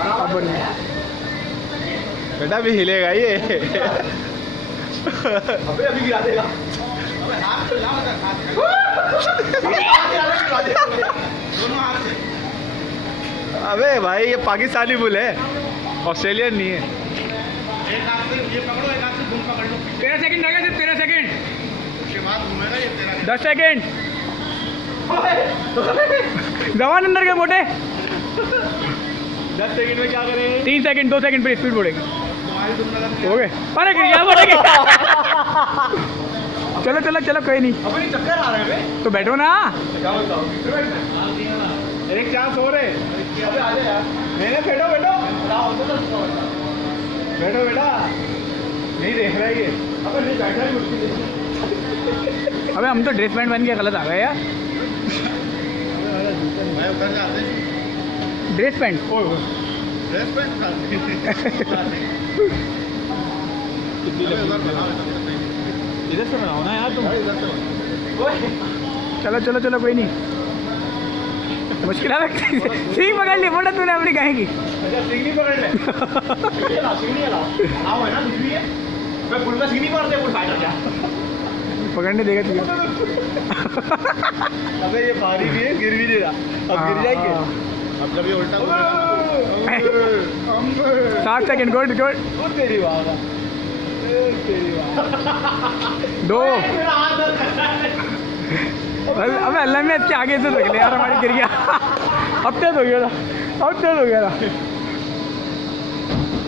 अब नहीं बेटा भी हिलेगा ये। अबे अभी गिरा देगा। अबे हाथ से ना मत अबे भाई ये पाकिस्तानी बुल है, ऑस्ट्रेलियन नहीं है। एक हाथ से ये पकड़ो, एक हाथ से घूम पकड़ लो। 13 सेकंड रहेगा, सिर्फ 13 सेकंड। उसके बाद घूमेगा ये तेरा। 10 सेकंड। जवान अंदर के मोटे। 10 सेकंड में क्या करेंगे? 3 सेकंड, 2 सेकंड पर स्पीड बढ़ेगी। तुम्हारी तुम लगा हो गए। अरे गिर गया, बढ़ेगी। चलो चलो चलो, कोई नहीं। अबे नहीं चक्कर आ रहे हैं तो बैठो ना। क्या बताओ? एक चांस और है। अबे आ जा यार। नहीं बैठो बैठो बैठो बेटा, नहीं देख रहा है ये। अबे नहीं बैठा ही मुश्किल है। अबे हम तो ड्रेस पैंट पहन के गलत आ गए यार। भाई उधर जाते हैं। Dress pant. ड्रेस पहन इधर से बनाओ ना यार तुम। चलो चलो चलो, कोई नहीं। मुश्किल है। ठीक पकड़ ली फोटो तूने अपनी कहेगी। अच्छा सिंगनी पकड़ ले। सिंगनी लाओ आओ है ना दूसरी है। मैं फुल में सिंगनी मारते फुल फाइटर क्या। पकड़ने देगा तुझे। अबे ये भारी भी है, गिर भी नहीं रहा। अब गिर जाएंगे। अब जब ये उल्टा 7 सेकंड। Good good. वो तेरी बात है, तेरी बात। 2। मेरा हाथ दर्द कर रहा है। अबे अल्लाह में इसके आगे से देख ले यार, हमारी गिर गया। अब तेज हो गया था, अब तेज हो गया था।